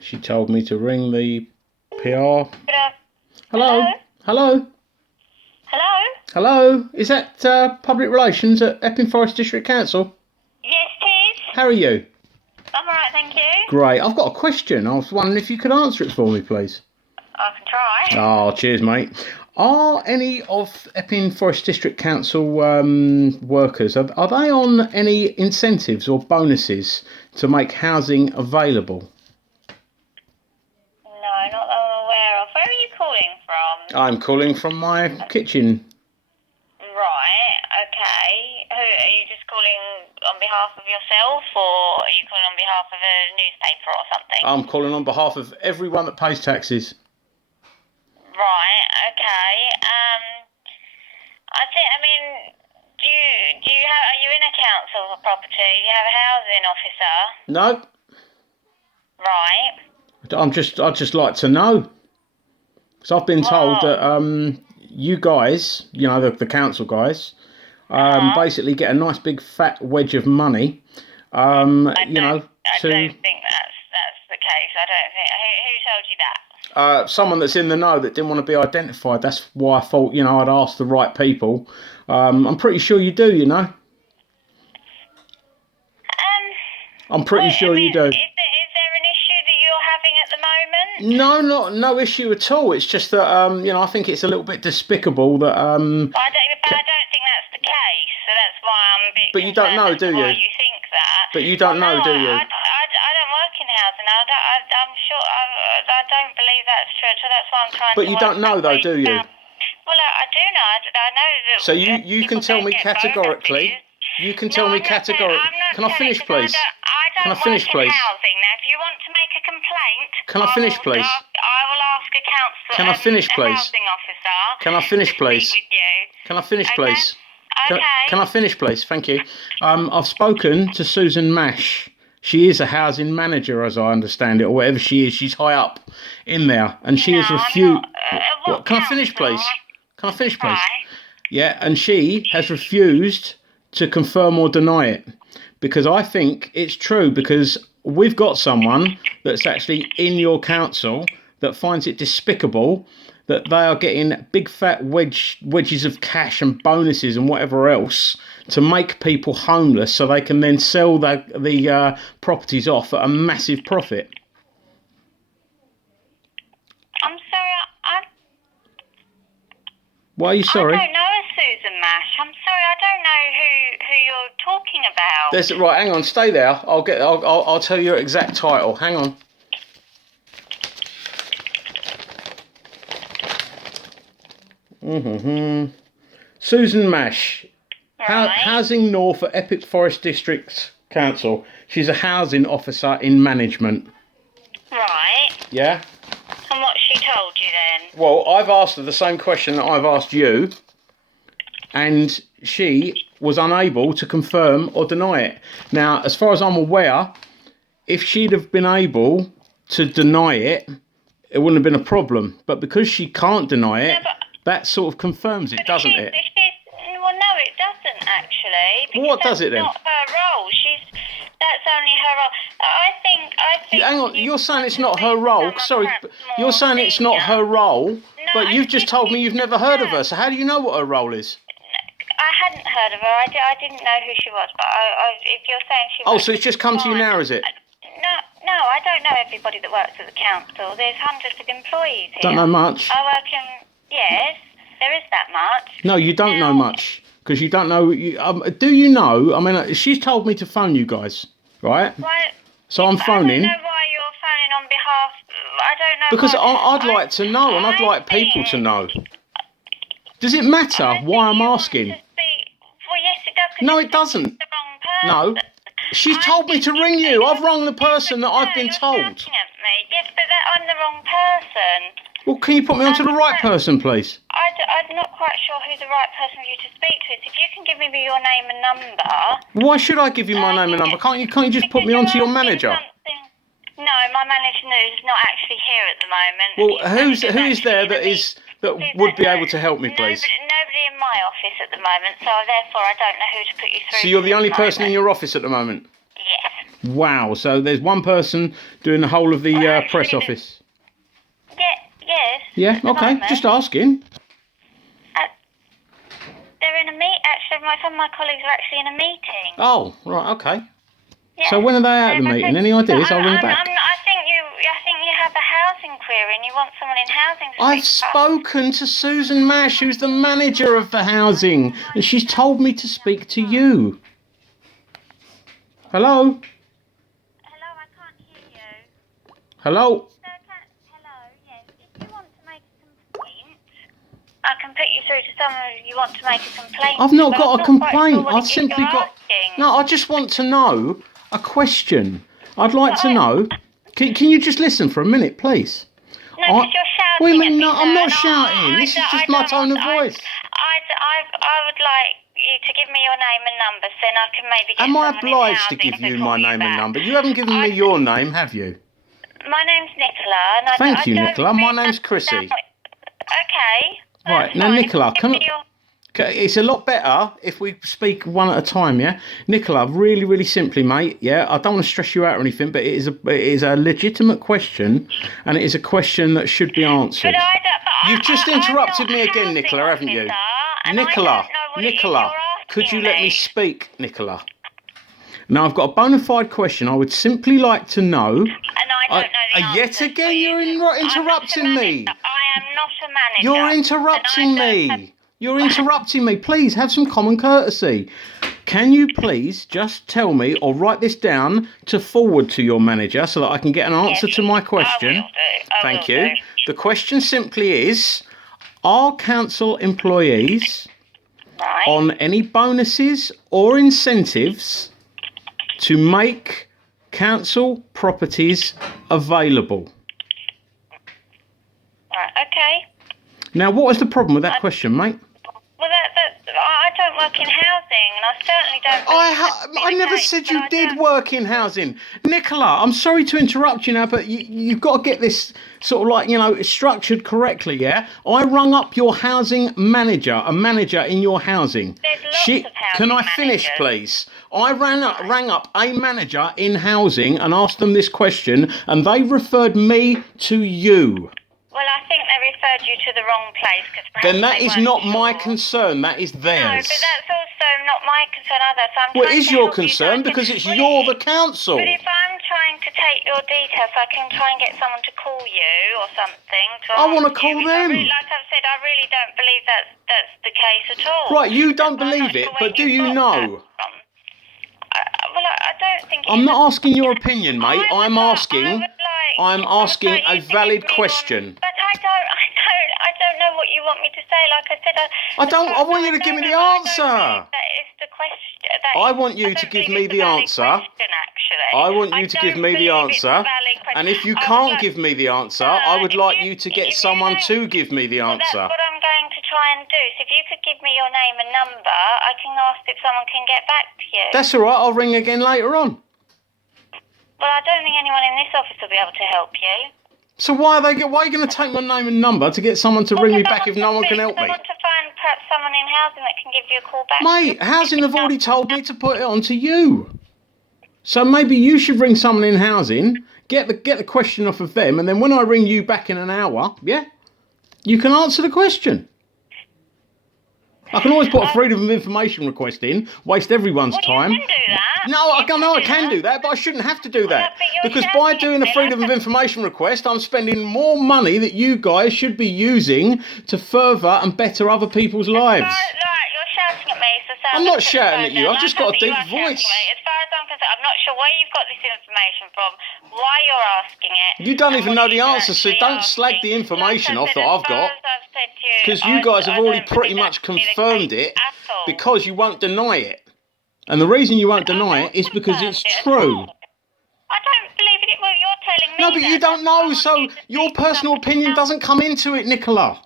She told me to ring the PR. Hello? Hello? Hello? Hello? Is that public relations at Epping Forest District Council? Yes, it is. How are you? I'm alright, thank you. Great. I've got a question. I was wondering if you could answer it for me, please. I can try. Oh, cheers, mate. Are any of Epping Forest District Council workers, are they on any incentives or bonuses to make housing available? No, not that I'm aware of. Where are you calling from? I'm calling from my kitchen. Right, okay. Who are you just calling on behalf of yourself, or are you calling on behalf of a newspaper or something? I'm calling on behalf of everyone that pays taxes. Right, okay. Are you in a council property? Do you have a housing officer? No, Right. I'd just like to know. Because I've been told that you guys, you know, the council guys, basically get a nice big fat wedge of money, I don't think that's the case. I don't think. Who told you that? someone that's in the know that didn't want to be identified. That's why I thought, you know, I'd ask the right people. I'm pretty sure you do, you know. I'm pretty sure you do. Is there an issue that you're having at the moment? No issue at all. It's just that, you know, I think it's a little bit despicable that... I don't think that's the case, so that's why I'm a bit But you don't know, do you? Why you think that. But you don't know, do you? I don't work in housing. I'm sure. I don't believe that's true, so that's why I'm trying to... But you don't know, though, do you? Well, I do know. I know that... So you can tell me categorically... You can tell me categorically... Can I finish, please? Can I finish, please? Housing. Now, if you want to make a complaint... Can I finish, please? I will ask a council... Can I finish, please? Housing officer... Can I finish, please? With you. Can I finish, please? Okay. Can I finish, please? Thank you. I've spoken to Susan Mash. She is a housing manager, as I understand it, or whatever she is. She's high up in there, and she has refused... Can I finish, please? Can I finish, please? Right. Yeah, and she has refused to confirm or deny it, because I think it's true, because we've got someone that's actually in your council that finds it despicable that they are getting big fat wedges of cash and bonuses and whatever else to make people homeless so they can then sell the properties off at a massive profit. I'm sorry, Why are you sorry? I don't know a Susan Mash. I'm sorry, I don't know who you're talking about. Right, hang on, stay there. I'll tell you your exact title. Hang on. Susan Mash, Right. Housing North at Epping Forest District Council. She's a housing officer in management. Right. Yeah? And what she told you then? Well, I've asked her the same question that I've asked you, and she was unable to confirm or deny it. Now, as far as I'm aware, if she'd have been able to deny it, it wouldn't have been a problem. But because she can't deny it, that sort of confirms it, doesn't it? Well, no, it doesn't actually. Well, what does it then? That's not her role. That's only her role. I think. Hang on, you're saying it's not her role. Sorry, you're saying it's not her role, but you've just told me you've never heard of her. So how do you know what her role is? I hadn't heard of her. I didn't know who she was, but if you're saying she... Oh, so it's just come to you now, is it? No, I don't know everybody that works at the council. There's hundreds of employees here. Don't know much. I work in... Yes, there is that much. No, you don't know much, because you don't know... do you know... I mean, she's told me to phone you guys, right? Why? So I'm phoning... I don't know why you're phoning on behalf... I don't know because why. I'd like to know, and I'd like people to know. Does it matter why I'm asking? Well, yes, it does. No, it doesn't. The wrong person. No. She's told me to ring you. I've rung the person that I've been You're told. shouting at me. Yes, but I'm the wrong person. Well, can you put me onto the right person, please? I'm not quite sure who the right person for you to speak to is. If you can give me your name and number... Why should I give you my name and number? Can't you just put me onto your manager? No, my manager is not actually here at the moment. Well, who is there that would be able to help me, please? Nobody in my office at the moment, so therefore I don't know who to put you through. So you're the only person in your... your office at the moment? Yes. Wow. So there's one person doing the whole of the press office. Yes. Yeah. at the Okay. moment. Just asking. They're in a meet. Actually, some of my colleagues are actually in a meeting. Oh, right. Okay. Yeah. So when are they out of the meeting? Any ideas? I'll ring back. I think you have a housing query and you want someone in housing to I've speak to. spoken to Susan Mash, who's the manager of the housing, and she's told me to speak to you. Hello? Hello, I can't hear you. Hello? Hello, yes. If you want to make a complaint, I can put you through to someone you want to make a complaint. I've not but got I'm a not quite complaint. sure what I've it is simply you're got... asking. No, I just want to know a question. I'd like to know... Can you just listen for a minute, please? No, because you're shouting What do you at mean? me, No, I'm sir, not and shouting. This is just my tone of voice. I would like you to give me your name and number, so then I can maybe get Am I someone in obliged to housing give you call my name and back. number? You haven't given me your name, have you? My name's Nicola. And Thank you, don't Nicola. My really name's Chrissy. Okay. Right, now, Nicola, it's a lot better if we speak one at a time, yeah? Nicola, really, really simply, mate, yeah? I don't want to stress you out or anything, but it is a legitimate question, and it is a question that should be answered. You've just interrupted me again, Nicola, haven't you? Nicola, could you let me speak, Nicola? Now, I've got a bona fide question. I would simply like to know... And I don't know the answer. Yet again, you're interrupting me. I am not a manager. You're interrupting me. You're interrupting me. Please have some common courtesy. Can you please just tell me or write this down to forward to your manager so that I can get an answer to my question? I will do. Thank you. The question simply is, are council employees on any bonuses or incentives to make council properties available? Right, okay. Now, what is the problem with that question, mate? Well, I don't work in housing, and I certainly don't. I never said you did work in housing. Nicola, I'm sorry to interrupt you now, but you've got to get this sort of like, structured correctly, yeah? I rung up your housing manager, a manager in your housing. There's lots of housing Can I finish, please? I rang up a manager in housing and asked them this question, and they referred me to you. Well, I think they referred you to the wrong place. Then that is not my concern, that is theirs. No, but that's also not my concern either. So Well, it is your concern because it's you're the council. But if I'm trying to take your details, I can try and get someone to call you or something. I want to call them. Like I've said, I really don't believe that's the case at all. Right, you don't believe it, but do you know? Well, I don't think. I'm not asking your opinion, mate. I'm asking a valid question. But I don't know what you want me to say. Like I said, I want you to give me the answer. That is the question. I want you to give me the answer. I want you to give me the answer. And if you can't give me the answer, I would like you to get someone to give me the answer. That's what I'm going to try and do. So if you could give me your name and number, I can ask if someone can get back to you. That's all right. I'll ring again later on. Well, I don't think anyone in this office will be able to help you. So why are you going to take my name and number to get someone to ring me back if no one can help me? I want to find perhaps someone in housing that can give you a call back. Mate, housing have already told me to put it on to you. So maybe you should ring someone in housing, get the question off of them, and then when I ring you back in an hour, yeah, you can answer the question. I can always put a freedom of information request in, waste everyone's time. You can do that. No, I can do that, but I shouldn't have to do that. Because by doing a freedom of information request, I'm spending more money that you guys should be using to further and better other people's lives. Right, you're shouting at me. I'm not shouting at you, I've just got a deep voice. As far as I'm concerned, I'm not sure where you've got this information from, why you're asking it. You don't even know the answer, so don't slag the information off that I've got. Because you guys have already pretty much confirmed it because you won't deny it. And the reason you won't deny it is because it's true. I don't believe it. Well, you're telling me. No, but you don't know, so your personal opinion doesn't come into it, Nicola.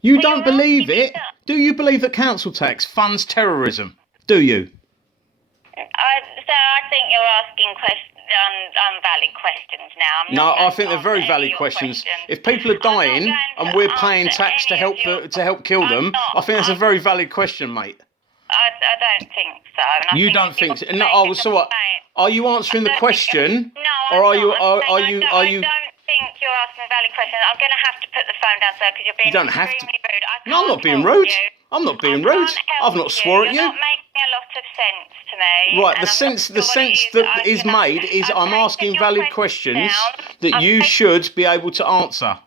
You don't believe it. Do you believe that council tax funds terrorism? Do you? I think you're asking unvalid questions now. No, I think they're very valid questions. If people are dying and we're paying tax to help kill them, I think that's a very valid question, mate. I don't think so. And I You think don't if you're think so? No. making Oh, a so what? complaint- Are you answering the I don't question, think- No, or I'm are you? not. I'm Are saying you? I Are you? don't think you're asking a valid question. I'm going to have to put the phone down, sir, because you're being You don't have to. extremely rude. I No, I'm not can't being help rude. you. I'm not being I rude. can't help I've not swore at You're you. not making a lot of sense to me. Right, and the I'm not sense sure what it that I is can- made is I've I'm taken asking your valid question questions down. that I've you taken- should be able to answer.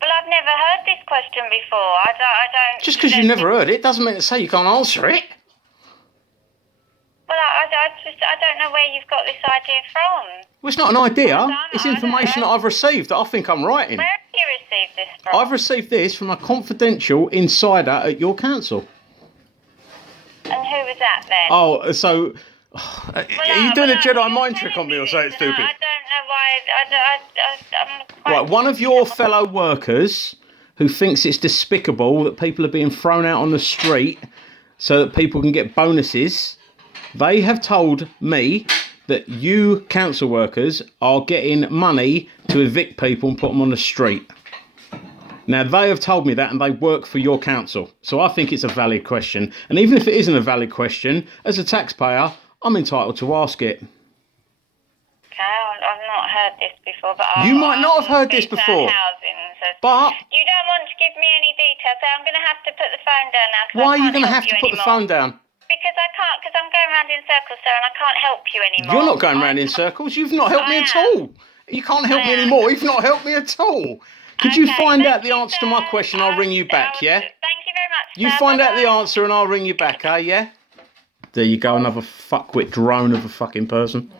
Well, I've never heard this question before. I don't. Just because you've never heard it doesn't mean to say you can't answer it. Well, I don't know where you've got this idea from. Well, it's not an idea. Well, It's I don't information that know. I've received that I think I'm writing. Where have you received this from? I've received this from a confidential insider at your council. And who was that then? Oh, so are you doing a Jedi mind trick on me or something stupid? I don't know why. I'm quite Right, one of your fellow workers who thinks it's despicable that people are being thrown out on the street so that people can get bonuses, they have told me that you council workers are getting money to evict people and put them on the street. Now, they have told me that and they work for your council. So I think it's a valid question. And even if it isn't a valid question, as a taxpayer, I'm entitled to ask it. Okay, I've not heard this before, but You might not have heard this speak to before. housing, so But you don't want to give me any details, so I'm going to have to put the phone down now. 'Cause why I are you can't going to help have to you put the anymore. phone down? Because I can't, because I'm going round in circles, sir, and I can't help you anymore. You're not going round in circles. You've not helped me I at am. all. You can't help me I am. anymore. You've not helped me at all. Could you Okay, find thank out the you, answer to my sir. question? I'll ring you back, yeah? Thank you very much, You sir. find out the Bye-bye. answer and I'll ring you back, yeah? There you go, another fuckwit drone of a fucking person.